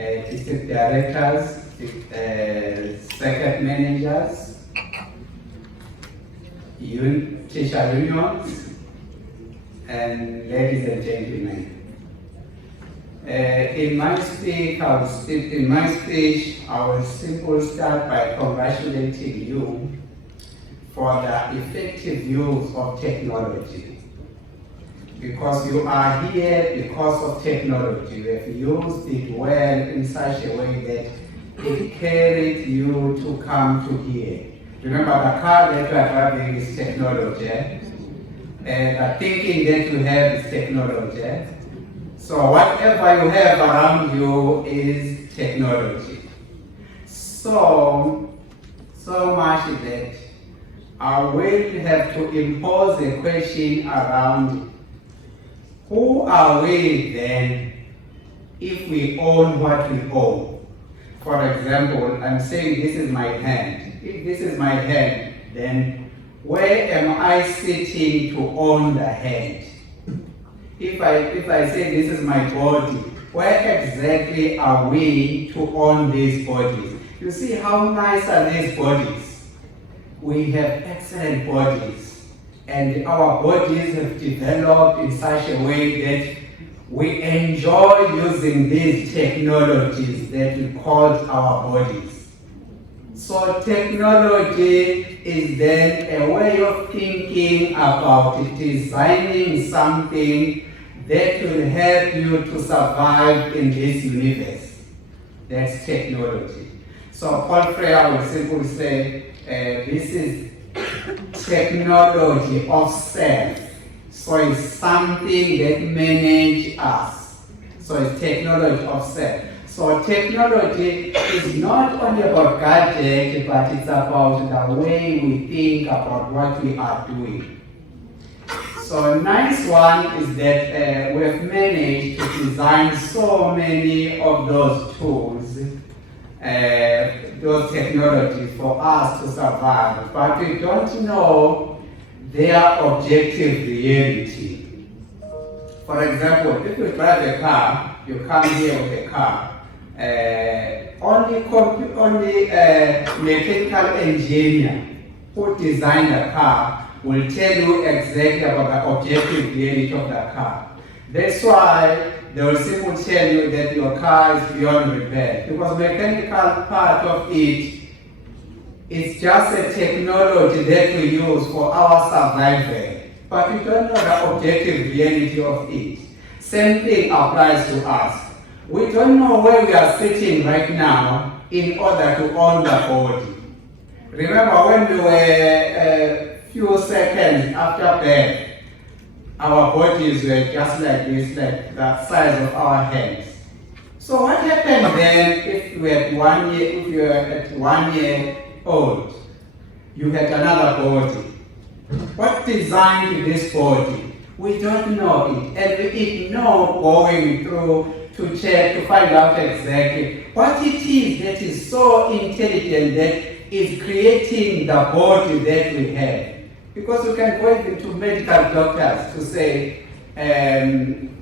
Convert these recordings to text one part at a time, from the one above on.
district directors, circuit managers, teacher unions, and ladies and gentlemen. In my speech, I will simply start by congratulating you for the effective use of technology. Because you are here because of technology. You have used it well in such a way that it carried you to come to here. Remember, the car that you are driving is technology. The thinking that you have is technology. So whatever you have around you is technology. So much that I will have to impose a question around who are we then if we own what we own? For example, I'm saying this is my hand. If this is my hand, then where am I sitting to own the hand? If I say this is my body, where exactly are we to own these bodies? You see how nice are these bodies? We have excellent bodies. And our bodies have developed in such a way that we enjoy using these technologies that we call our bodies. So technology is then a way of thinking about designing something that will help you to survive in this universe. That's technology. So Paul Freire will simply say, this is technology of self. So it's something that manages us. So it's technology of self. So technology is not only about gadgets, but it's about the way we think about what we are doing. So a nice one is that we have managed to design so many of those tools, those technologies for us to survive, but we don't know their objective reality. For example, if you drive a car, you come here with a car, only mechanical engineer who designed the car will tell you exactly about the objective reality of the car. That's why they will simply tell you that your car is beyond repair, because mechanical part of it is just a technology that we use for our survival, but we don't know the objective reality of it. Same thing applies to us. We don't know where we are sitting right now in order to own the body. Remember when we were a few seconds after birth, our bodies were just like this, like the size of our hands. So what happened then if you were 1 year, if you were at 1 year old, you had another body? What designed this body? We don't know it, and we ignore going through to check to find out exactly what it is that is so intelligent that is creating the body that we have. Because we can go even to medical doctors to say,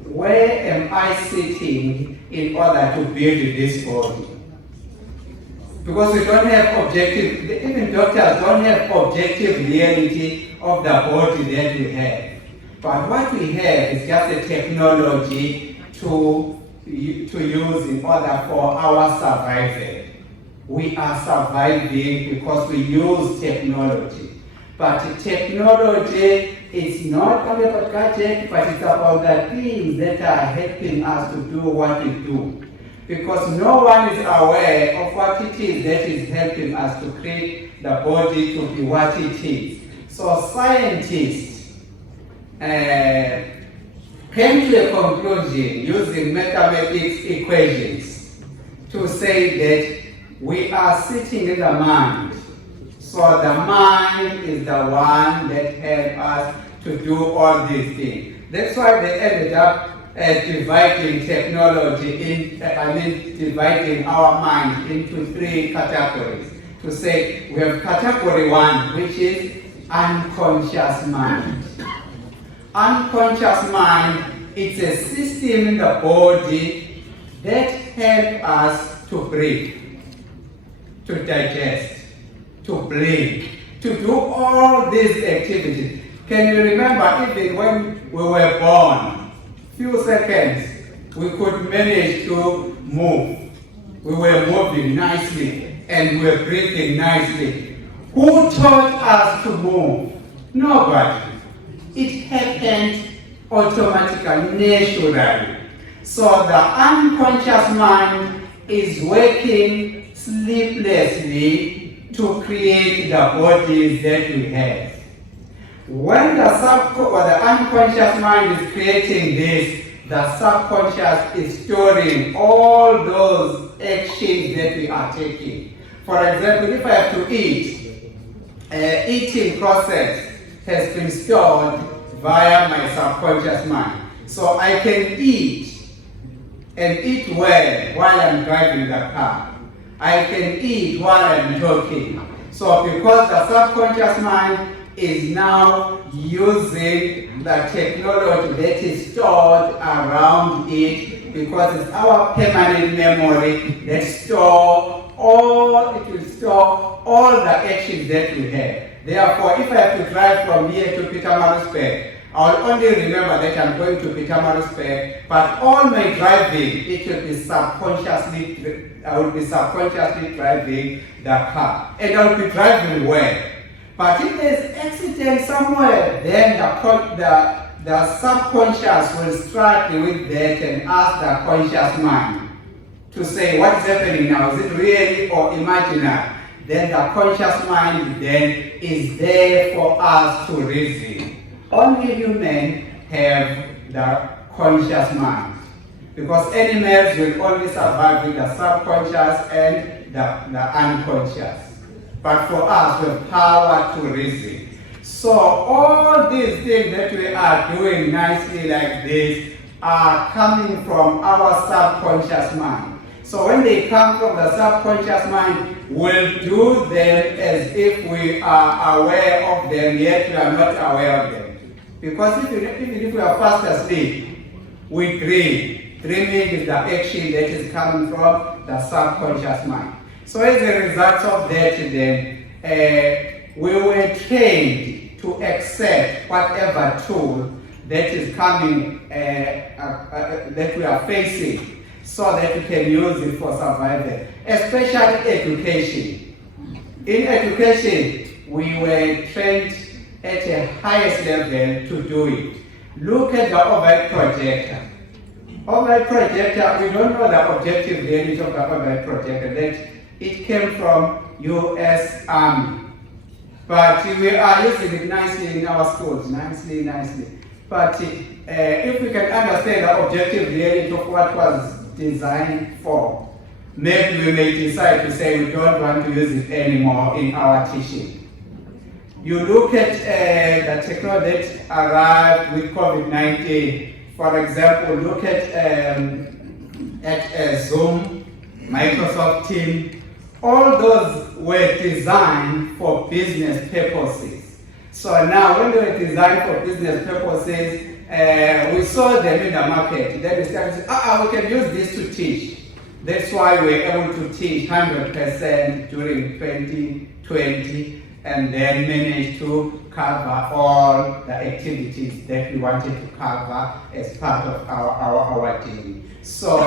where am I sitting in order to build this body? Because we don't have objective, even doctors don't have objective reality of the body that we have. But what we have is just a technology to use in order for our survival. We are surviving because we use technology. But technology is not only about gadgets, but it's about the things that are helping us to do what we do. Because no one is aware of what it is that is helping us to create the body to be what it is. So scientists came to a conclusion using mathematics equations to say that we are sitting in the mind. So the mind is the one that helps us to do all these things. That's why they ended up dividing technology dividing our mind into 3 categories. To say we have category 1, which is unconscious mind. Unconscious mind, it's a system in the body that help us to breathe, to digest, to blink, to do all these activities. Can you remember even when we were born, few seconds, we could manage to move. We were moving nicely and we were breathing nicely. Who taught us to move? Nobody. It happened automatically, naturally. So the unconscious mind is working sleeplessly to create the bodies that we have. When the unconscious mind is creating this, the subconscious is storing all those actions that we are taking. For example, if I have to eat, eating process has been stored via my subconscious mind. So I can eat and eat well while I'm driving the car. I can eat while I'm talking. So because the subconscious mind is now using the technology that is stored around it, because it's our permanent memory that it will store all the actions that we have. Therefore, if I have to drive from here to Pietermaritzburg, I'll only remember that I'm going to Pietermaritzburg, but all my driving, I will be subconsciously driving the car, and I'll be driving well. But if there's accident somewhere, then the subconscious will struggle with that and ask the conscious mind to say, what's happening now? Is it really or imaginary? Then the conscious mind then is there for us to reason. Only humans have the conscious mind, because animals will only survive with the subconscious and the unconscious. But for us, we have power to reason. So all these things that we are doing nicely like this are coming from our subconscious mind. So when they come from the subconscious mind, we'll do them as if we are aware of them, yet we are not aware of them. Because even if we are fast asleep, we dream. Dreaming is the action that is coming from the subconscious mind. So as a result of that, then, we were trained to accept whatever tool that is coming, that we are facing, so that we can use it for survival, especially education. In education, we were trained at a highest level to do it. Look at the overhead projector. Overhead projector, we don't know the objective reality of the overhead projector, that it came from US Army. But we are using it nicely in our schools, nicely. But if we can understand the objective reality of what was designed for, maybe we may decide to say we don't want to use it anymore in our teaching. You look at the technology that arrived with COVID-19. For example, look at Zoom, Microsoft Teams. All those were designed for business purposes. So now when they were designed for business purposes, we saw them in the market. Then we started to say, we can use this to teach. That's why we were able to teach 100% during 2020, and then managed to cover all the activities that we wanted to cover as part of our team. So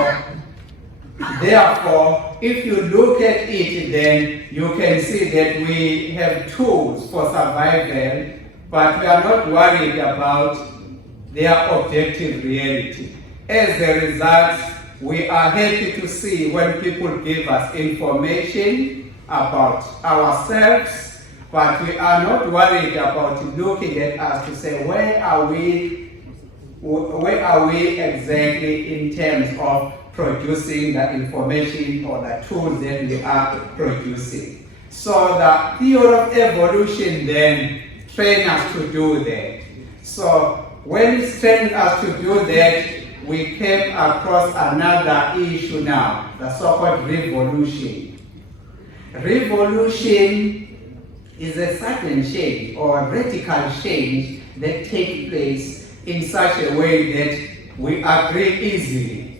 therefore, if you look at it, then you can see that we have tools for survival, but we are not worried about their objective reality. As a result, we are happy to see when people give us information about ourselves, but we are not worried about looking at us to say, where are we exactly in terms of producing the information or the tools that we are producing. So the theory of evolution then trains us to do that. So when it trained us to do that, we came across another issue now, the so-called revolution. Revolution is a sudden change or a radical change that takes place in such a way that we agree easily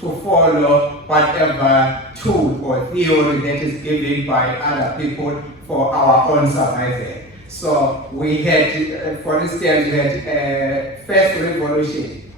to follow whatever tool or theory that is given by other people for our own survival. So we had, for instance, we had first revolution,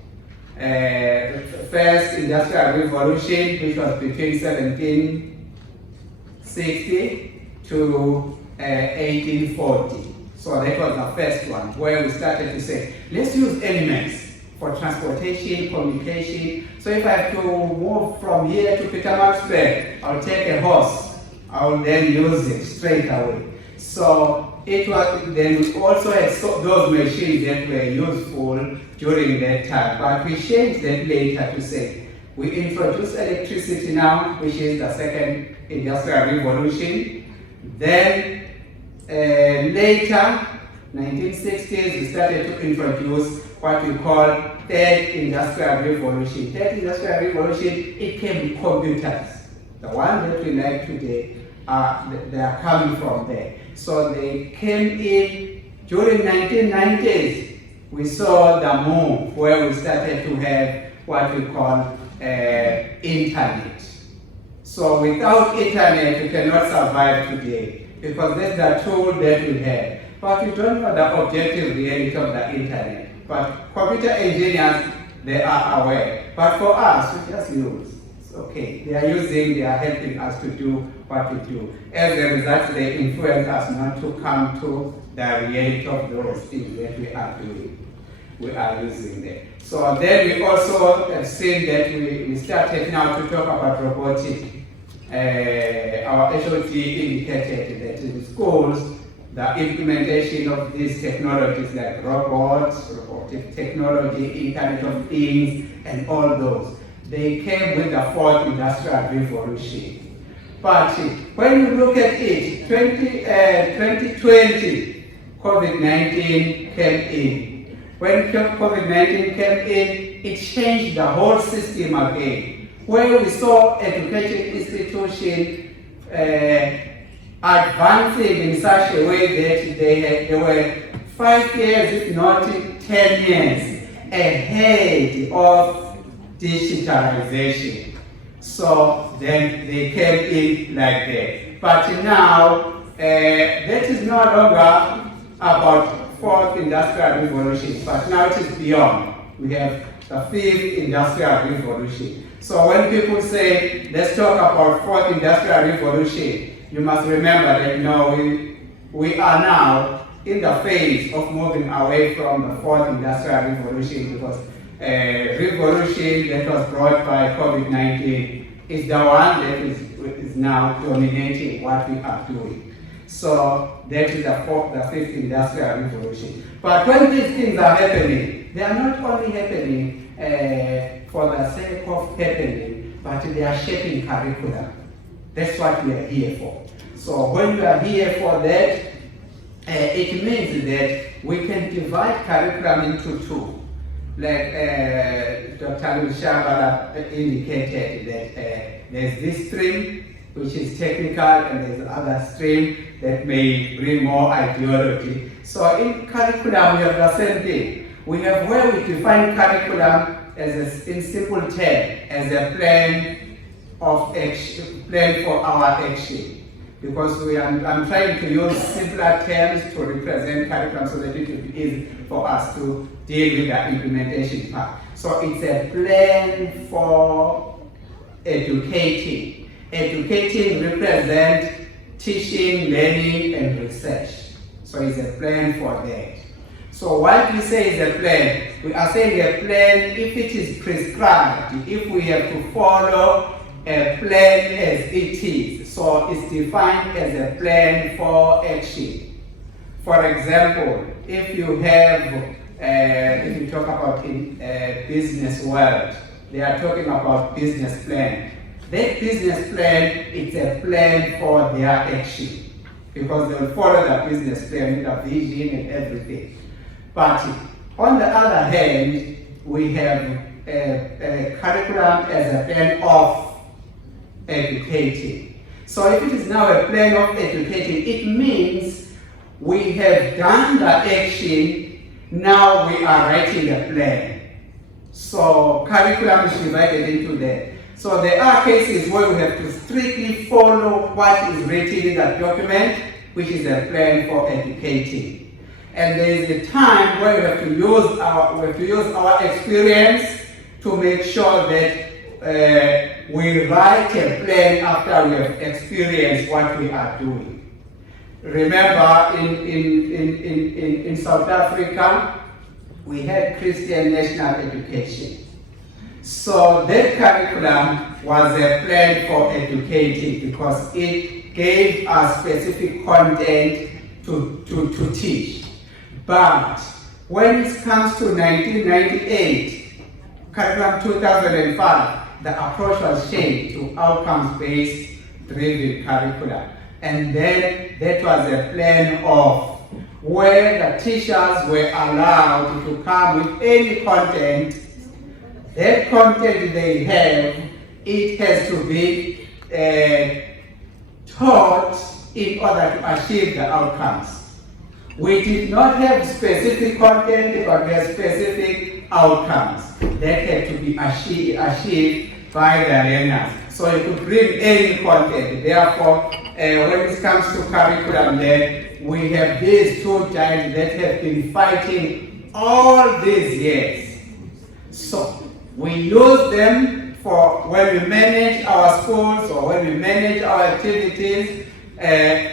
first industrial revolution, which was between 1760 to 1840. So that was the first one, where we started to say, let's use elements for transportation, communication. So if I have to move from here to Petermarsburg, I'll take a horse. I'll then use it straight away. So it was, then we also had those machines that were useful during that time. But we changed that later to say, we introduced electricity now, which is the second industrial revolution. Then later, 1960s, we started to introduce what we call third industrial revolution. Third industrial revolution, it came with computers. The one that we like today, they are coming from there. So they came in during 1990s. We saw the move where we started to have what we call internet. So without internet, we cannot survive today, because that's the tool that we have. But we don't know the objective reality of the internet. But computer engineers, they are aware. But for us, we just use. It's okay. They are helping us to do what we do. As a result, they influence us not to come to the reality of those things that we are doing. We are using them. So then we also have seen that we started now to talk about robotics. Our HOT indicated that in schools, the implementation of these technologies like robots, robotic technology, Internet of Things, and all those, they came with the fourth industrial revolution. But when you look at it, 2020, COVID-19 came in. When COVID-19 came in, it changed the whole system again, where we saw education institutions advancing in such a way that they were 5 years, if not 10 years, ahead of digitalization. So then they came in like that. But now, that is no longer about fourth industrial revolution, but now it is beyond. We have the fifth industrial revolution. So when people say, let's talk about fourth industrial revolution, you must remember that we are now in the phase of moving away from the fourth industrial revolution, because revolution that was brought by COVID-19 is the one that is now dominating what we are doing. So that is the fifth industrial revolution. But when these things are happening, they are not only happening for the sake of happening, but they are shaping curriculum. That's what we are here for. So when we are here for that, it means that we can divide curriculum into two. Like Dr. Shabala indicated that there's this stream which is technical, and there's another stream that may bring more ideology. So in curriculum, we have the same thing. We have where we define curriculum as in simple terms, as a plan of action, plan for our action. Because I'm trying to use simpler terms to represent curriculum so that it will be easy for us to deal with the implementation part. So it's a plan for educating. Educating represents teaching, learning, and research. So it's a plan for that. So what we say is a plan, we are saying a plan if it is prescribed, if we have to follow a plan as it is. So it's defined as a plan for action. For example, if you have, if you talk about in business world, they are talking about business plan. That business plan is a plan for their action, because they will follow the business plan with the vision and everything. But on the other hand, we have a curriculum as a plan of educating. So if it is now a plan of educating, it means we have done the action, now we are writing a plan. So curriculum is divided into that. So there are cases where we have to strictly follow what is written in that document, which is a plan for educating. And there is a time where we have to use our experience to make sure that we write a plan after we have experienced what we are doing. Remember, in South Africa, we had Christian national education. So that curriculum was a plan for educating because it gave us specific content to teach. But when it comes to 1998, curriculum 2005, the approach was changed to outcomes-based driven curriculum. And then that was a plan of where the teachers were allowed to come with any content. That content they have, it has to be taught in order to achieve the outcomes. We did not have specific content, but we had specific outcomes that had to be achieved by the learners. So you could bring any content. Therefore, when it comes to curriculum, then we have these two giants that have been fighting all these years. So we use them for when we manage our schools or when we manage our activities,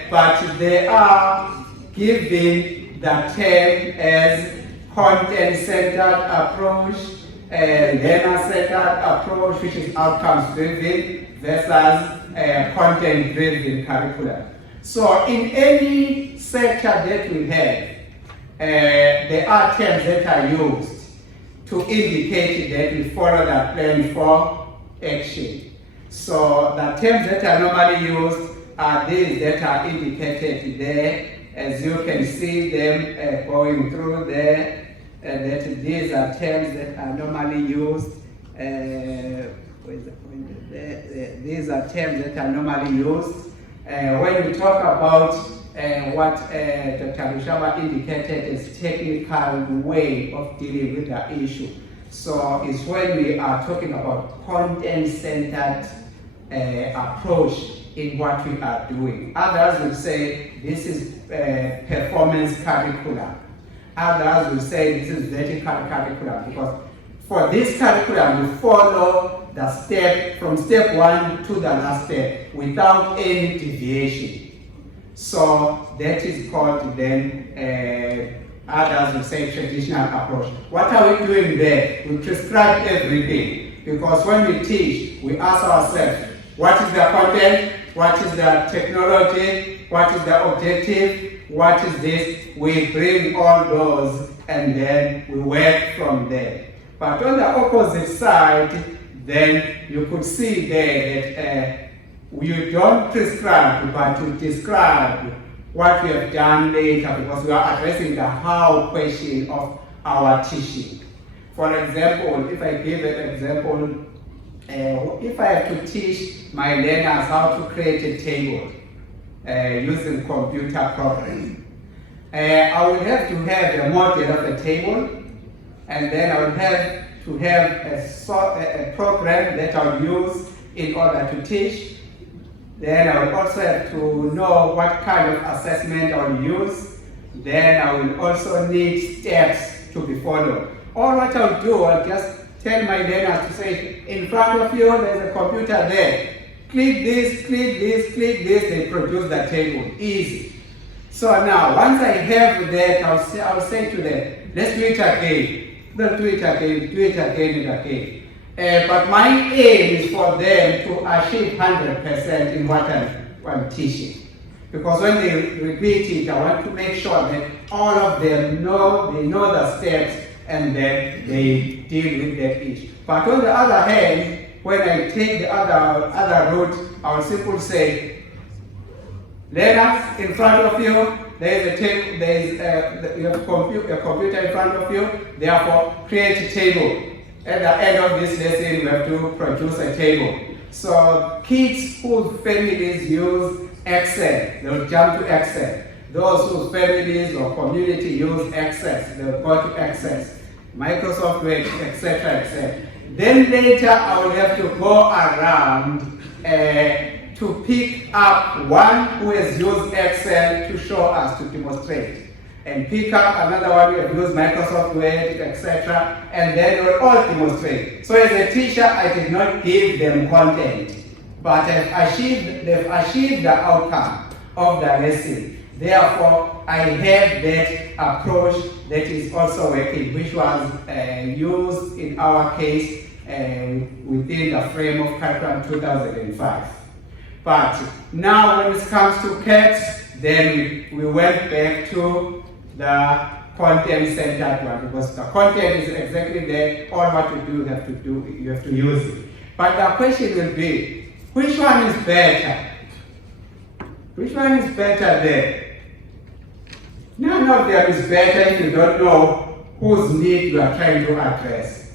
but they are giving the term as content-centered approach, learner-centered approach, which is outcomes-driven, versus content-driven curriculum. So in any sector that we have, there are terms that are used to indicate that we follow the plan for action. So the terms that are normally used are these that are indicated there. As you can see them going through there, that these are terms that are normally used. Where's the point there? These are terms that are normally used. When we talk about what Dr. Rushaba indicated as technical way of dealing with the issue. So it's when we are talking about content-centered approach in what we are doing. Others will say this is performance curriculum. Others will say this is vertical curriculum, because for this curriculum we follow the step from step one to the last step without any deviation. So that is called then, others will say traditional approach. What are we doing there? We prescribe everything, because when we teach, we ask ourselves, what is the content? What is the technology? What is the objective? What is this? We bring all those and then we work from there. But on the opposite side, then you could see there that you don't prescribe, but you describe what we have done later, because we are addressing the how question of our teaching. For example, if I give an example, if I have to teach my learners how to create a table using computer programming, I will have to have a model of a table, and then I will have to have a program that I'll use in order to teach. Then I will also have to know what kind of assessment I'll use. Then I will also need steps to be followed. Or what I'll do, I'll just tell my learners to say, in front of you, there's a computer there. Click this, click this, click this, they produce the table, easy. So now, once I have that, I'll say to them, let's do it again. Let's do it again, do it again and again. But my aim is for them to achieve 100% in what I'm teaching. Because when they repeat it, I want to make sure that all of them know the steps, and then they deal with that issue. But on the other hand, when I take the other route, I will simply say, learners, in front of you, there is a table, you have a computer in front of you, therefore create a table. At the end of this lesson, we have to produce a table. So kids whose families use Excel, they'll jump to Excel. Those whose families or community use Access, they'll go to Access. Microsoft Word, etc., etc. Then later I will have to go around to pick up one who has used Excel to show us, to demonstrate, and pick up another one who has used Microsoft Word, etc., and then we'll all demonstrate. So as a teacher, I did not give them content, but they've achieved the outcome of the lesson. Therefore, I have that approach that is also working, which was used in our case within the frame of curriculum 2005. But now when it comes to CATS, then we went back to the content-centered one, because the content is exactly there. All what you have to use it. But the question will be, which one is better? Which one is better there? None of them is better if you don't know whose need you are trying to address.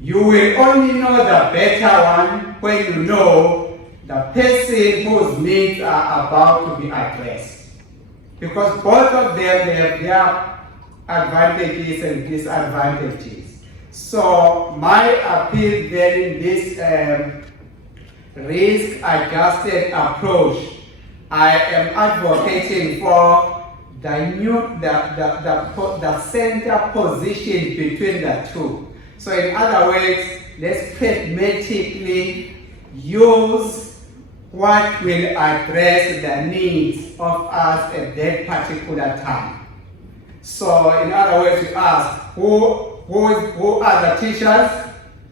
You will only know the better one when you know the person whose needs are about to be addressed. Because both of them, they have their advantages and disadvantages. So my appeal then in this risk-adjusted approach, I am advocating for the center position between the two. So in other words, let's pragmatically use what will address the needs of us at that particular time. So in other words, we ask who are the teachers,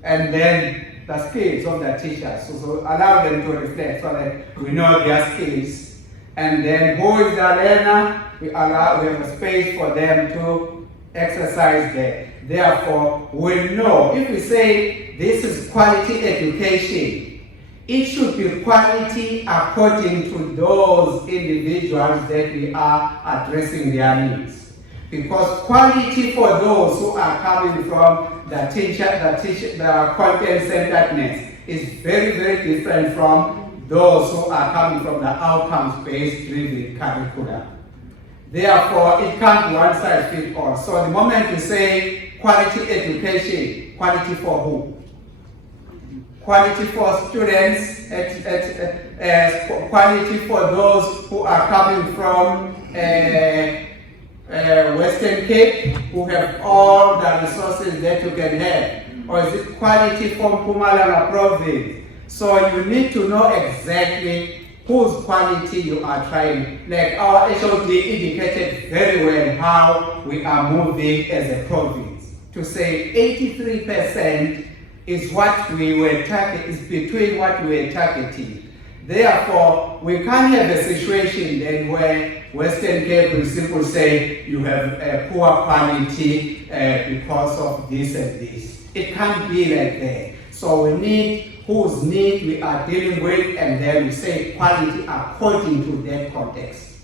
and then the skills of the teachers. So allow them to reflect so that we know their skills. And then who is the learner? We have a space for them to exercise there. Therefore, we know if we say this is quality education, it should be quality according to those individuals that we are addressing their needs. Because quality for those who are coming from the content-centeredness is very, very different from those who are coming from the outcomes-based driven curriculum. Therefore, it can't be one size fit all. So the moment you say quality education, quality for who? Quality for students, quality for those who are coming from Western Cape, who have all the resources that you can have. Or is it quality from Mpumalanga province? So you need to know exactly whose quality you are trying. Like our HOD indicated very well how we are moving as a province. To say 83% is what we were targeting, is between what we were targeting. Therefore, we can't have a situation then where Western Cape will simply say you have a poor quality because of this and this. It can't be like that. So we need whose need we are dealing with, and then we say quality according to that context.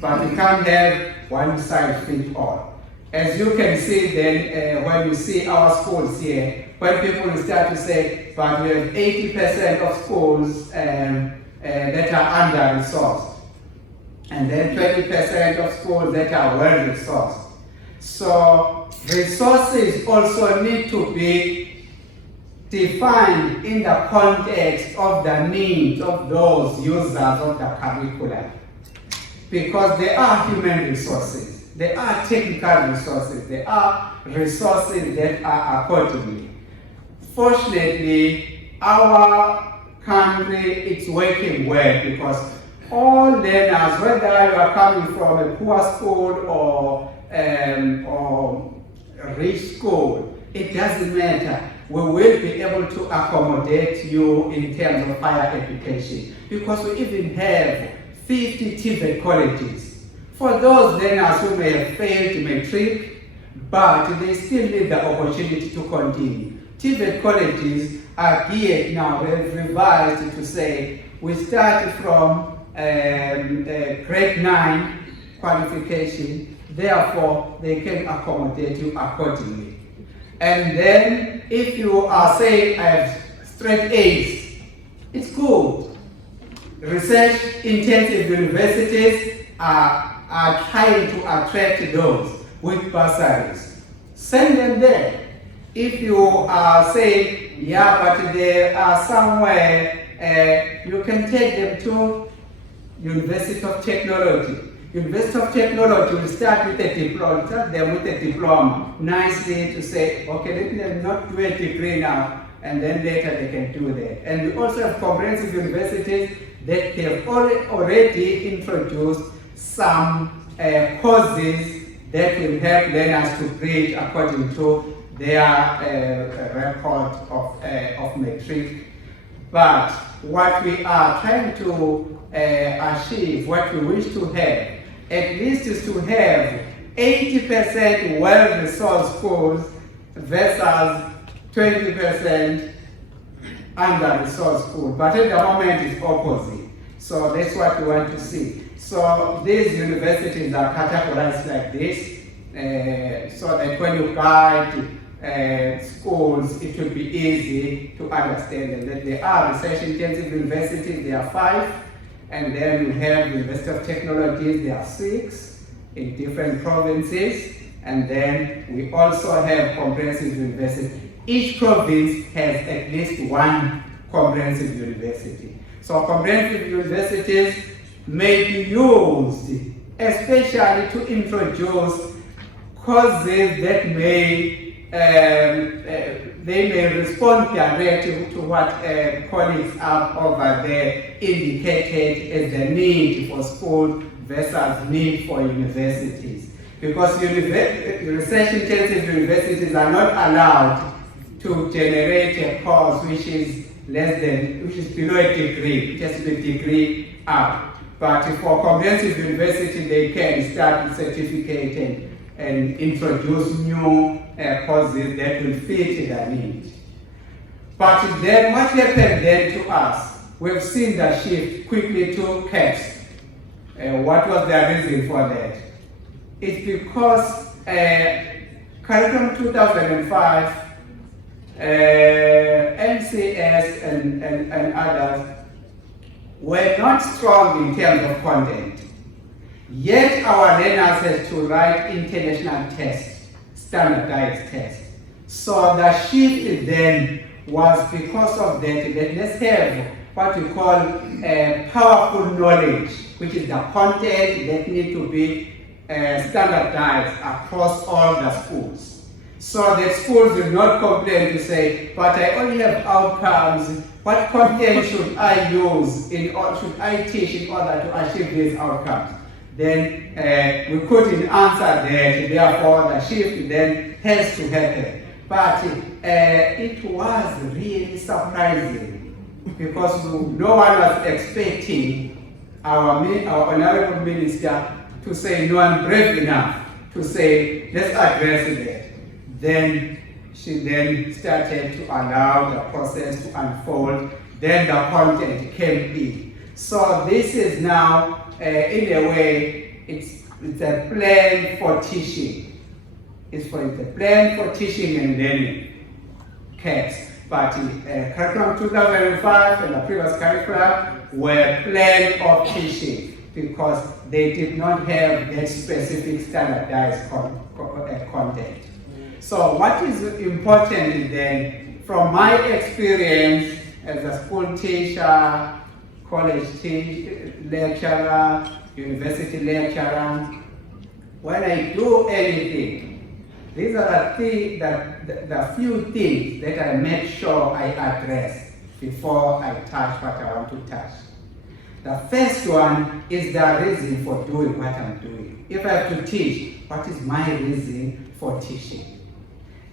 But we can't have one size fit all. As you can see then, when you see our schools here, when people start to say, but we have 80% of schools that are under-resourced, and then 20% of schools that are well-resourced. So resources also need to be defined in the context of the needs of those users of the curriculum. Because they are human resources, they are technical resources, they are resources that are accordingly. Fortunately, our country is working well because all learners, whether you are coming from a poor school or a rich school, it doesn't matter. We will be able to accommodate you in terms of higher education because we even have 50 TVET colleges. For those learners who may have failed matric, but they still need the opportunity to continue. TVET colleges are geared now, they've revised to say, we start from grade 9 qualification, therefore they can accommodate you accordingly. And then if you are saying I have straight A's, it's good. Research intensive universities are trying to attract those with bursaries. Send them there. If you are saying, yeah, but they are somewhere, you can take them to University of Technology. University of Technology will start with a diploma, start them with a diploma, nicely to say, okay, let them not do a degree now, and then later they can do that. And we also have comprehensive universities that have already introduced some courses that will help learners to bridge according to their record of matric. But what we are trying to achieve, what we wish to have, at least is to have 80% well-resourced schools versus 20% under-resourced schools. But at the moment it's opposite. So that's what we want to see. So these universities are categorized like this, so that when you guide schools, it will be easy to understand them. That there are research-intensive universities, there are 5, and then we have the University of Technologies, there are 6 in different provinces, and then we also have comprehensive universities. Each province has at least 1 comprehensive university. So comprehensive universities may be used especially to introduce courses that they may respond directly to what colleagues up over there indicated as the need for school versus need for universities. Because research-intensive universities are not allowed to generate a course which is below a degree, just a degree up. But for comprehensive university, they can start with certificate and introduce new courses that will fit their need. But then what happened then to us? We've seen the shift quickly to CAPS. What was the reason for that? It's because curriculum 2005, NCS and others were not strong in terms of content. Yet our learners had to write international tests, standardized tests. So the shift then was because of that let's have what we call powerful knowledge, which is the content that need to be standardized across all the schools. So that schools will not complain to say, but I only have outcomes. What content should I use should I teach in order to achieve these outcomes? Then we couldn't answer that, therefore the shift then has to happen. But it was really surprising because no one was expecting our honorable minister to say no one brave enough to say let's address that. Then she then started to allow the process to unfold. Then the content came in. So this is now, in a way, it's a plan for teaching. It's a plan for teaching and learning. CAPS. But curriculum 2005 and the previous curriculum were plan of teaching because they did not have that specific standardized content. So what is important then, from my experience as a school teacher, college lecturer, university lecturer, when I do anything, these are the few things that I make sure I address before I touch what I want to touch. The first one is the reason for doing what I'm doing. If I have to teach, what is my reason for teaching?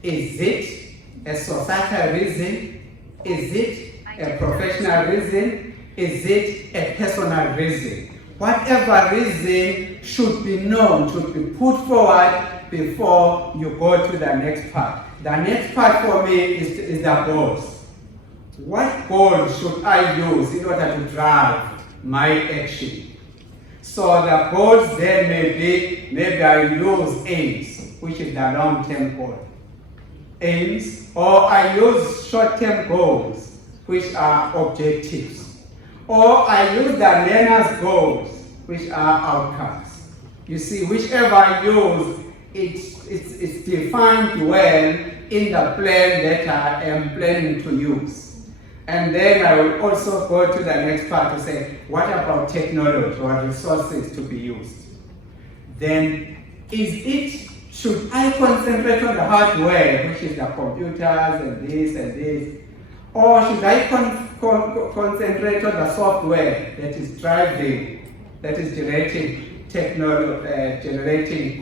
Is it a societal reason? Is it a professional reason? Is it a personal reason? Whatever reason should be known, should be put forward before you go to the next part. The next part for me is the goals. What goals should I use in order to drive my action? So the goals then may be, maybe I use aims, which is the long-term goal. Aims, or I use short-term goals, which are objectives. Or I use the learner's goals, which are outcomes. You see, whichever I use, it's defined well in the plan that I am planning to use. And then I will also go to the next part to say, what about technology or resources to be used? Then should I concentrate on the hardware, which is the computers and this, or should I concentrate on the software that is driving, that is generating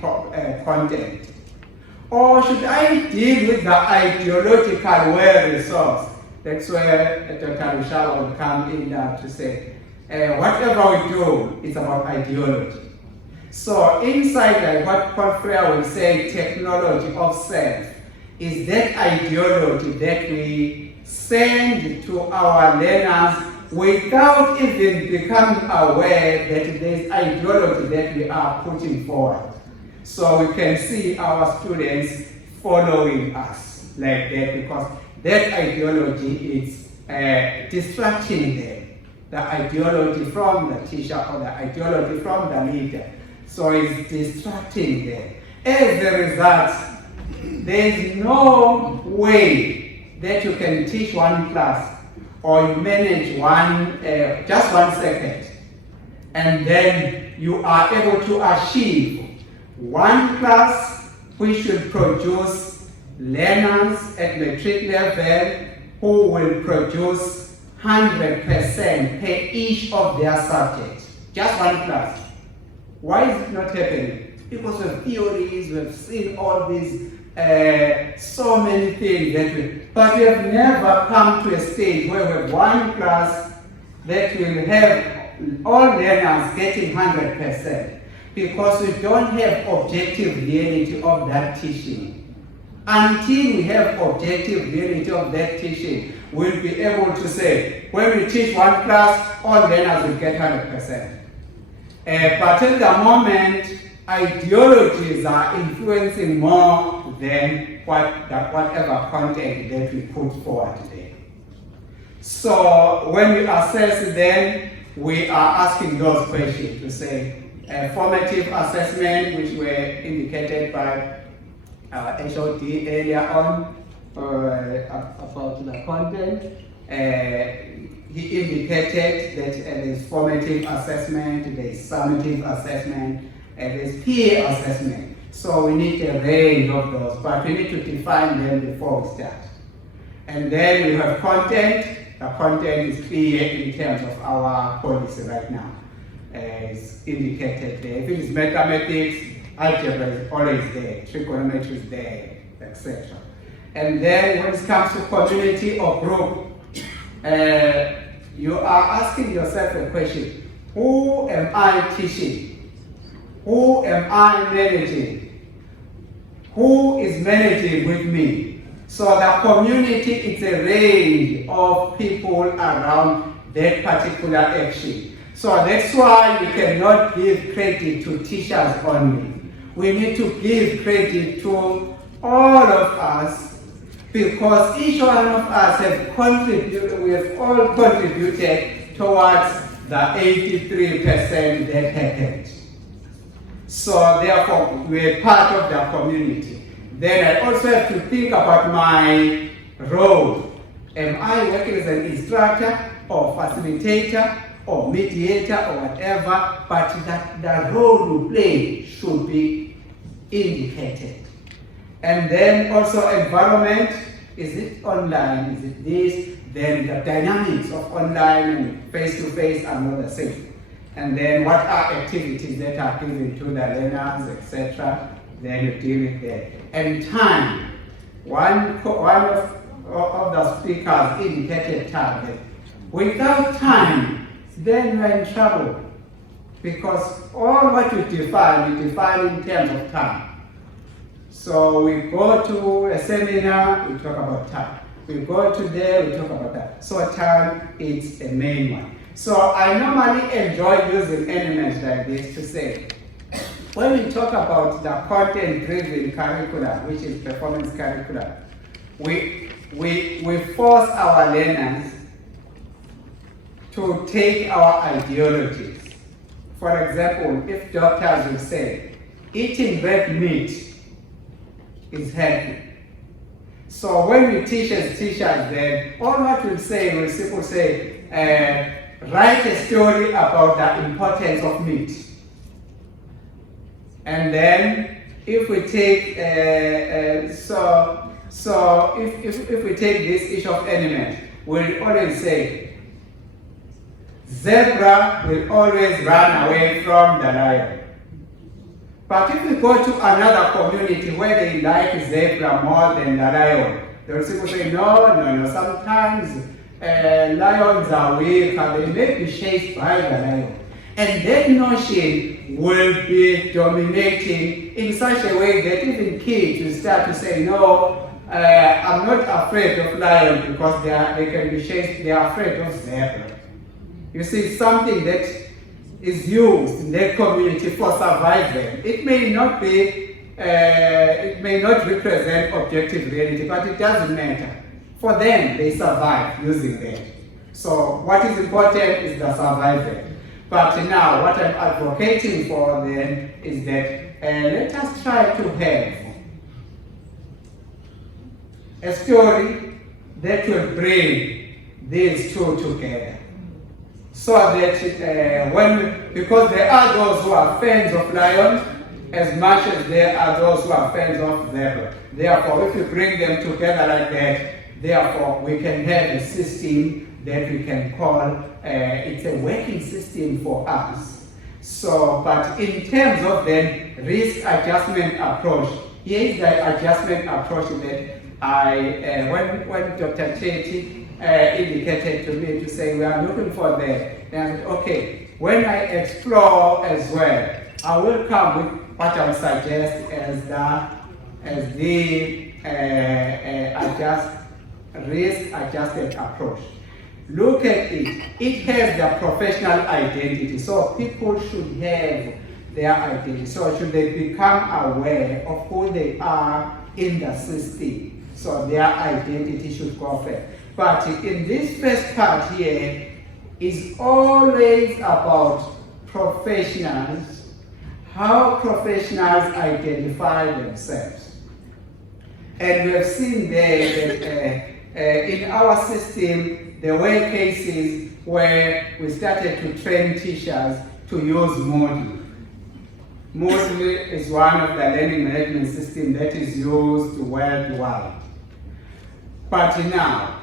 content? Or should I deal with the ideological resource? That's where Dr. Vishal will come in to say, whatever we do, it's about ideology. So inside what Prof will say, technology of self, is that ideology that we send to our learners without even becoming aware that there is ideology that we are putting forward. So we can see our students following us like that, because that ideology is distracting them. The ideology from the teacher or the ideology from the leader. So it's distracting them. As a result, there is no way that you can teach one class or you manage just 1 second, and then you are able to achieve one class which should produce learners at matric level who will produce 100% per each of their subjects. Just one class. Why is it not happening? Because of theories, we've seen all these, so many things, but we have never come to a stage where we have one class that will have all learners getting 100%, because we don't have objective reality of that teaching. Until we have objective reality of that teaching, we'll be able to say, when we teach one class, all learners will get 100%. But at the moment, ideologies are influencing more than whatever content that we put forward there. So when we assess them, we are asking those questions to say, formative assessment, which were indicated by HOD earlier on about the content. He indicated that there is formative assessment, there is summative assessment, and there is peer assessment. So we need a range of those, but we need to define them before we start. And then we have content. The content is clear in terms of our policy right now. It's indicated there. If it is mathematics, algebra is always there, trigonometry is there, etc. And then when it comes to community or group, you are asking yourself a question: who am I teaching? Who am I managing? Who is managing with me? So the community is a range of people around that particular action. So that's why we cannot give credit to teachers only. We need to give credit to all of us, because each one of us have contributed, we have all contributed towards the 83% that happened. So therefore, we're part of the community. Then I also have to think about my role. Am I working as an instructor or facilitator or mediator or whatever? But that the role we play should be indicated. And then also environment. Is it online? Is it this? Then the dynamics of online and face-to-face are not the same. And then what are activities that are given to the learners, etc. Then you deal with that. And time. One of the speakers indicated time. That without time, then you're in trouble. Because all what you define in terms of time. So we go to a seminar, we talk about time. We go to there, we talk about that. So time is a main one. So I normally enjoy using elements like this to say, when we talk about the content-driven curriculum, which is performance curriculum, we force our learners to take our ideologies. For example, if doctors will say, eating red meat is healthy, So when we teach as teachers, then all what we'll simply say, write a story about the importance of meat. And then if we take, if we take this issue of animals, we'll always say, zebra will always run away from the lion. But if we go to another community where they like zebra more than the lion, they will simply say, no, sometimes lions are weaker, they may be chased by the lion. And that notion will be dominating in such a way that even kids will start to say, no, I'm not afraid of lions because they can be chased, they are afraid of zebra. You see, something that is used in their community for survival. It may not represent objective reality, but it doesn't matter. For them, they survive using that. So what is important is the survival. But now, what I'm advocating for then is that let us try to have a story that will bring these two together. So that because there are those who are fans of lions as much as there are those who are fans of zebra. Therefore, if we bring them together like that, therefore we can have a system that we can call, it's a working system for us. So, but in terms of the risk adjustment approach, here is the adjustment approach that when Dr. Chetty indicated to me to say we are looking for that. And okay, when I explore as well, I will come with what I would suggest as the risk adjusted approach. Look at it. It has the professional identity. So people should have their identity. So should they become aware of who they are in the system. So their identity should go first. But in this first part here, is always about professionals, how professionals identify themselves. And we have seen there that in our system, there were cases where we started to train teachers to use Moodle. Moodle is one of the learning management systems that is used worldwide. But now,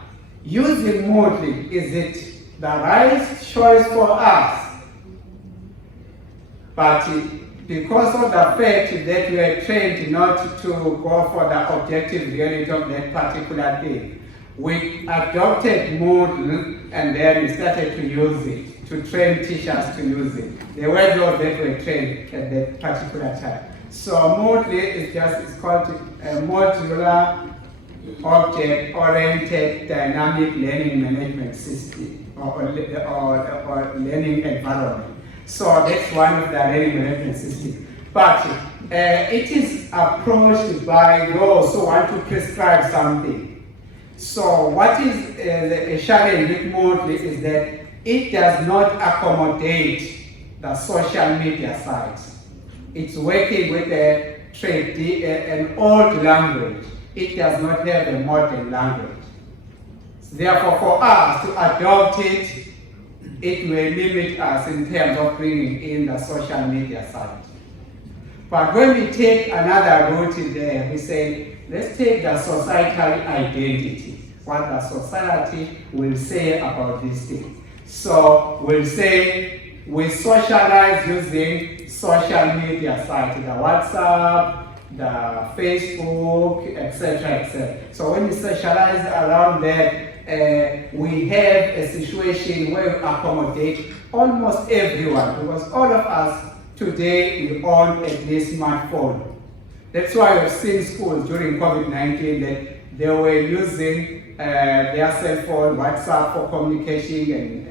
using Moodle, is it the right choice for us? But because of the fact that we are trained not to go for the objective reality of that particular thing, we adopted Moodle and then we started to use it, to train teachers to use it. There were those that were trained at that particular time. So Moodle is called a modular object-oriented dynamic learning management system or learning environment. So that's one of the learning management systems. But it is approached by those who want to prescribe something. So what is a challenge with Moodle is that it does not accommodate the social media sites. It's working with an old language. It does not have a modern language. Therefore, for us to adopt it, it may limit us in terms of bringing in the social media side. But when we take another route there, we say, let's take the societal identity, what the society will say about this thing. So we'll say we socialize using social media sites, the WhatsApp, the Facebook, etc., etc. So when we socialize around that, we have a situation where we accommodate almost everyone, because all of us today we own at least smartphone. That's why we've seen schools during COVID-19 that they were using their cell phone, WhatsApp for communication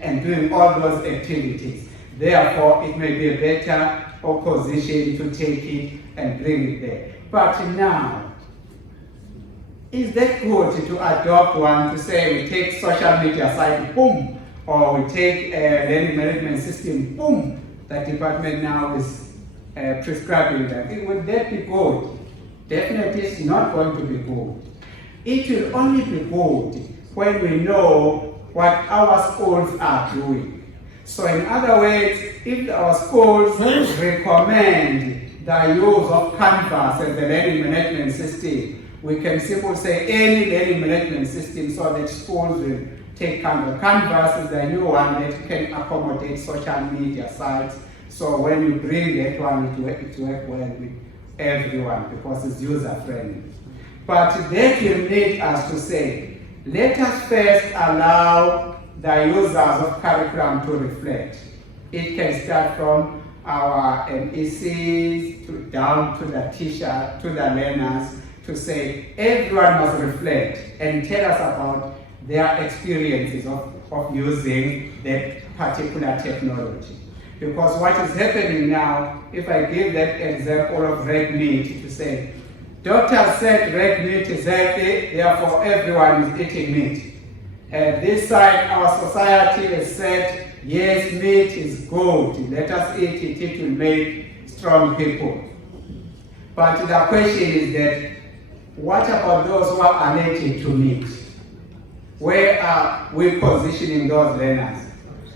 and doing all those activities. Therefore, it may be a better position to take it and bring it there. But now, is that good to adopt one to say we take social media site, boom, or we take a learning management system, boom, the department now is prescribing that? Would that be good? Definitely it's not going to be good. It will only be good when we know what our schools are doing. So in other words, if our schools recommend the use of Canvas as the learning management system, we can simply say any learning management system so that schools will take Canvas. Canvas is the new one that can accommodate social media sites. So when you bring that one, it works well with everyone because it's user-friendly. But that will need us to say, let us first allow the users of curriculum to reflect. It can start from our MECs down to the teacher, to the learners, to say everyone must reflect and tell us about their experiences of using that particular technology. Because what is happening now, if I give that example of red meat to say, doctors said red meat is healthy, therefore everyone is eating meat. This side, our society has said, yes, meat is good, let us eat it, it will make strong people. But the question is that, what about those who are allergic to meat? Where are we positioning those learners?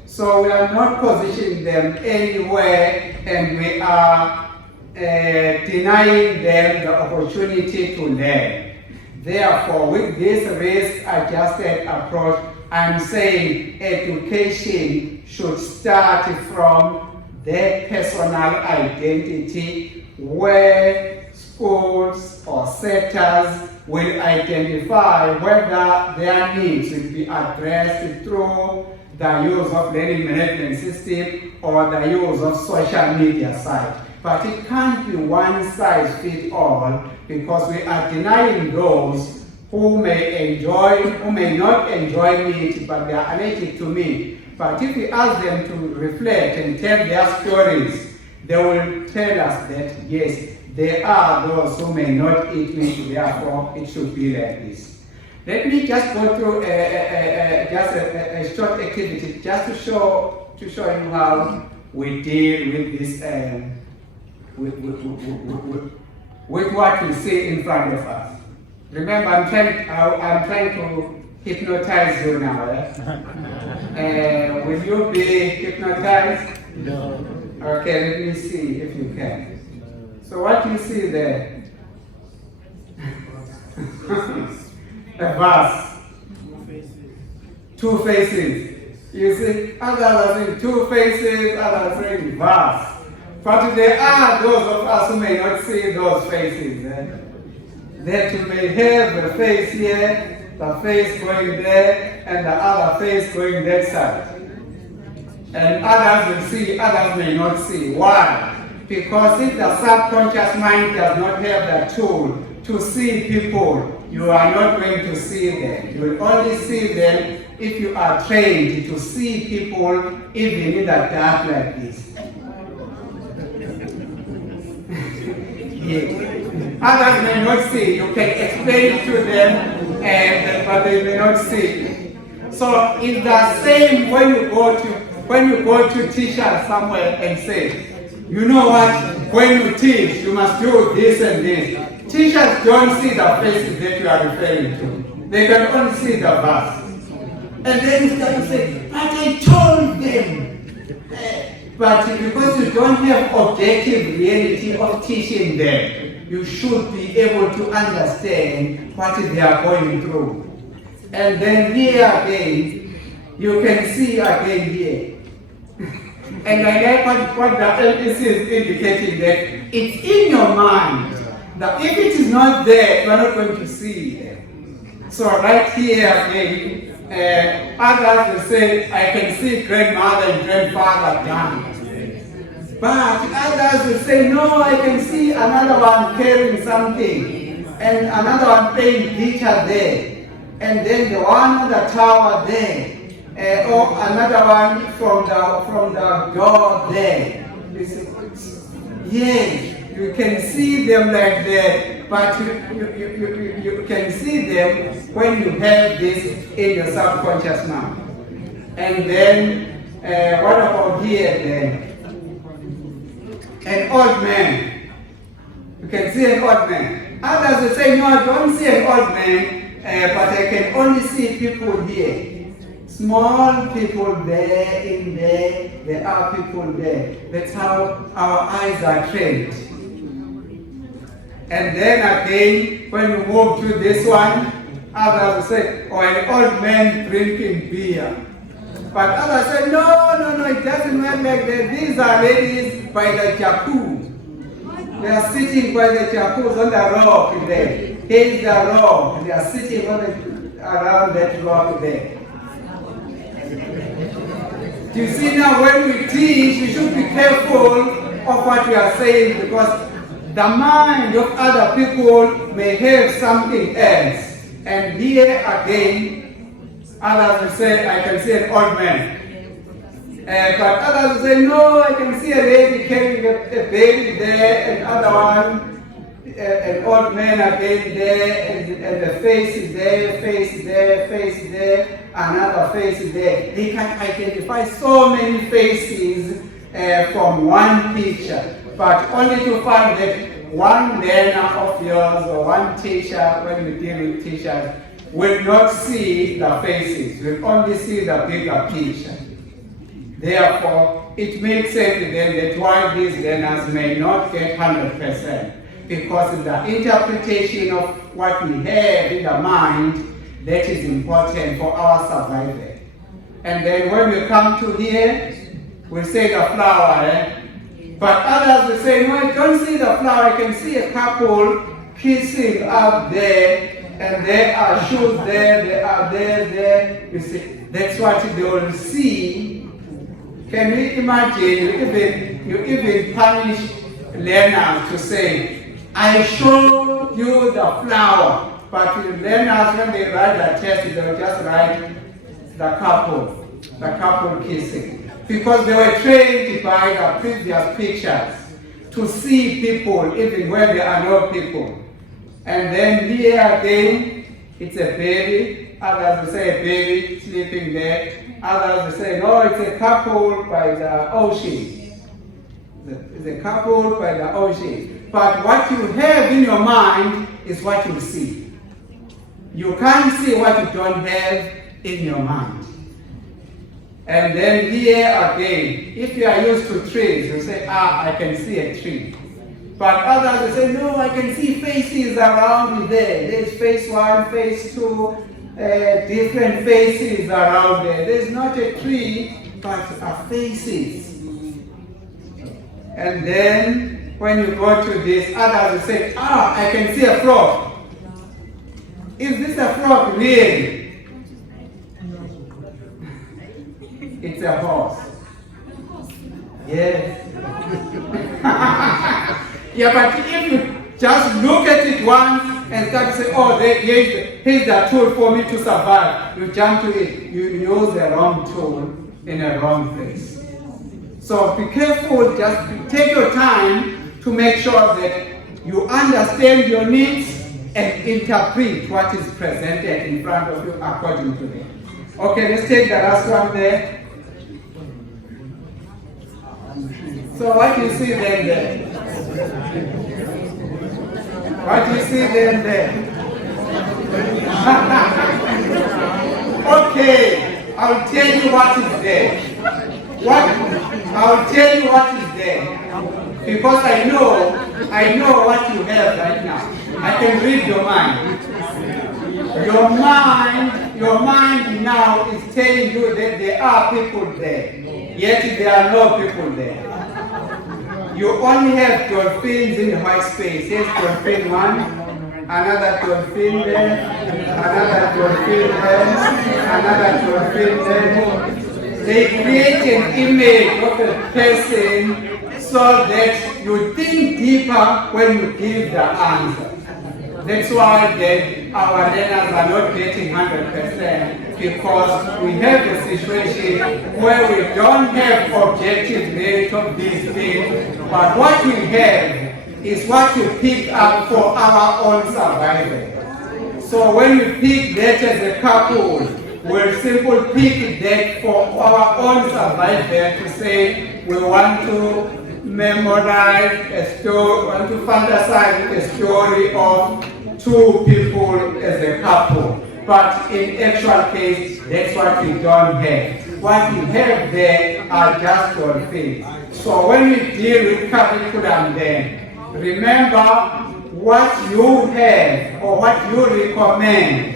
So we are not positioning them anywhere, and we are denying them the opportunity to learn. Therefore, with this risk-adjusted approach, I'm saying education should start from their personal identity, where schools or sectors will identify whether their needs will be addressed through the use of learning management system or the use of social media site. But it can't be one size fits all, because we are denying those who may not enjoy meat, but they are allergic to meat. But if we ask them to reflect and tell their stories, they will tell us that yes, there are those who may not eat meat, therefore it should be like this. Let me just go through a short activity just to show you how we deal with this with what we see in front of us. Remember, I'm trying to hypnotize you now. Will you be hypnotized? No. Okay, let me see if you can. So what you see there? A vase. Two faces. You see, others are saying two faces, others are saying vase. But there are those of us who may not see those faces. That you may have a face here, the face going there, and the other face going that side. And others will see, others may not see. Why? Because if the subconscious mind does not have the tool to see people, you are not going to see them. You will only see them if you are trained to see people even in the dark like this. Yes. Others may not see. You can explain to them, but they may not see. So it's the same when you go to teachers somewhere and say, you know what, when you teach, you must do this and this. Teachers don't see the faces that you are referring to. They can only see the verse. And then you start to say, but I told them. But because you don't have objective reality of teaching them, you should be able to understand what they are going through. And then here again, you can see again here. And I like what the LPC is indicating, that it's in your mind, that if it is not there, you are not going to see it. So right here again, others will say, I can see grandmother and grandfather dying. But others will say, no, I can see another one carrying something, and another one playing guitar there, and then the one on the tower there. Or another one from the door there. Yes, you can see them like that, but you can see them when you have this in your subconscious mind. And then, what about here then? An old man. You can see an old man. Others will say, no, I don't see an old man, but I can only see people here. Small people there, in there, there are people there. That's how our eyes are trained. And then again, when we move to this one, others will say, oh, an old man drinking beer. But others say, no, it doesn't work like that. These are ladies by the jacuzzi. They are sitting by the jacuzzi on the rock there. Here's the rock. They are sitting around that rock there. You see now, when we teach, we should be careful of what we are saying, because the mind of other people may have something else. And here again, others will say, I can see an old man. But others will say, no, I can see a lady carrying a baby there, and other one, an old man again there, and the face is there, face there, face there, another face is there. They can identify so many faces from one picture, but only to find that one learner of yours or one teacher, when you deal with teachers, will not see the faces, will only see the bigger picture. Therefore, it makes sense then that why these learners may not get 100%. Because the interpretation of what we have in the mind, that is important for our survival. And then when we come to here, we say the flower, but others will say, no, I don't see the flower, I can see a couple kissing up there, and there are shoes there, they are there. You see, that's what they will see. Can you imagine, you even punish learners to say, I showed you the flower, but the learners, when they write the test, they will just write the couple kissing. Because they were trained by the previous pictures to see people even where there are no people. And then here again, it's a baby. Others will say a baby sleeping there. Others will say, no, it's a couple by the ocean. It's a couple by the ocean. But what you have in your mind is what you see. You can't see what you don't have in your mind. And then here again, if you are used to trees, you say, I can see a tree. But others will say, no, I can see faces around there. There's face 1, face 2, different faces around there. There's not a tree, but faces. And then when you go to this, others will say, I can see a frog. Is this a frog really? It's a horse. Yes. Yeah, but if you just look at it once and start to say, here's the tool for me to survive, you jump to it, you use the wrong tool in a wrong place. So be careful, just take your time to make sure that you understand your needs and interpret what is presented in front of you according to them. Okay, let's take the last one there. So what do you see then there? What do you see then there? Okay, I'll tell you what is there. I'll tell you what is there. Because I know what you have right now. I can read your mind. Your mind now is telling you that there are people there, yet there are no people there. You only have dolphins in the white space. Here's dolphin 1, another dolphin there, another dolphin there, another dolphin there. They create an image of a person so that you think deeper when you give the answer. That's why our learners are not getting 100%, because we have a situation where we don't have objective rate of these things, but what we have is what we pick up for our own survival. So when we pick that as a couple, we'll simply pick that for our own survival to say we want to memorize a story, want to fantasize a story of two people as a couple. But in actual case, that's what we don't have. What we have there are just your things. So when we deal with curriculum then, remember what you have or what you recommend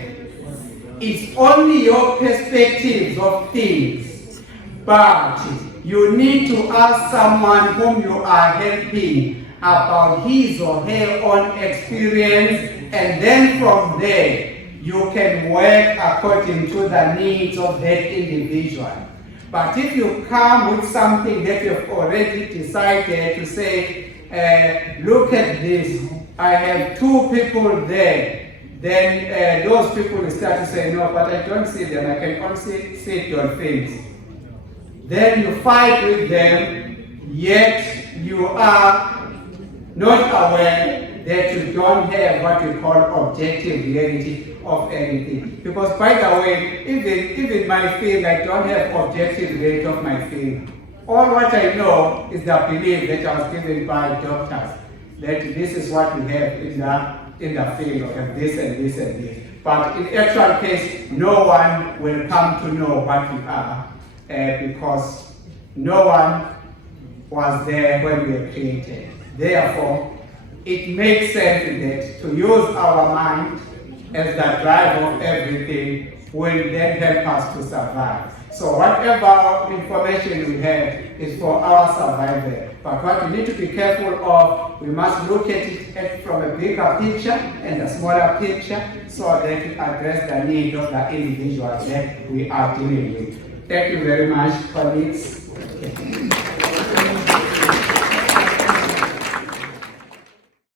is only your perspectives of things. But you need to ask someone whom you are helping about his or her own experience, and then from there, you can work according to the needs of that individual. But if you come with something that you've already decided to say, look at this, I have two people there, then those people will start to say, no, but I don't see them, I can only see your face. Then you fight with them, yet you are not aware that you don't have what we call objective reality of anything. Because by the way, even my field, I don't have objective reality of my field. All what I know is the belief that I was given by doctors, that this is what we have in the field of this and this and this. But in actual case, no one will come to know what we are, because no one was there when we were created. Therefore, it makes sense that to use our mind as the drive of everything will then help us to survive. So whatever information we have is for our survival. But what we need to be careful of, we must look at it from a bigger picture and a smaller picture so that we address the need of the individuals that we are dealing with. Thank you very much, colleagues.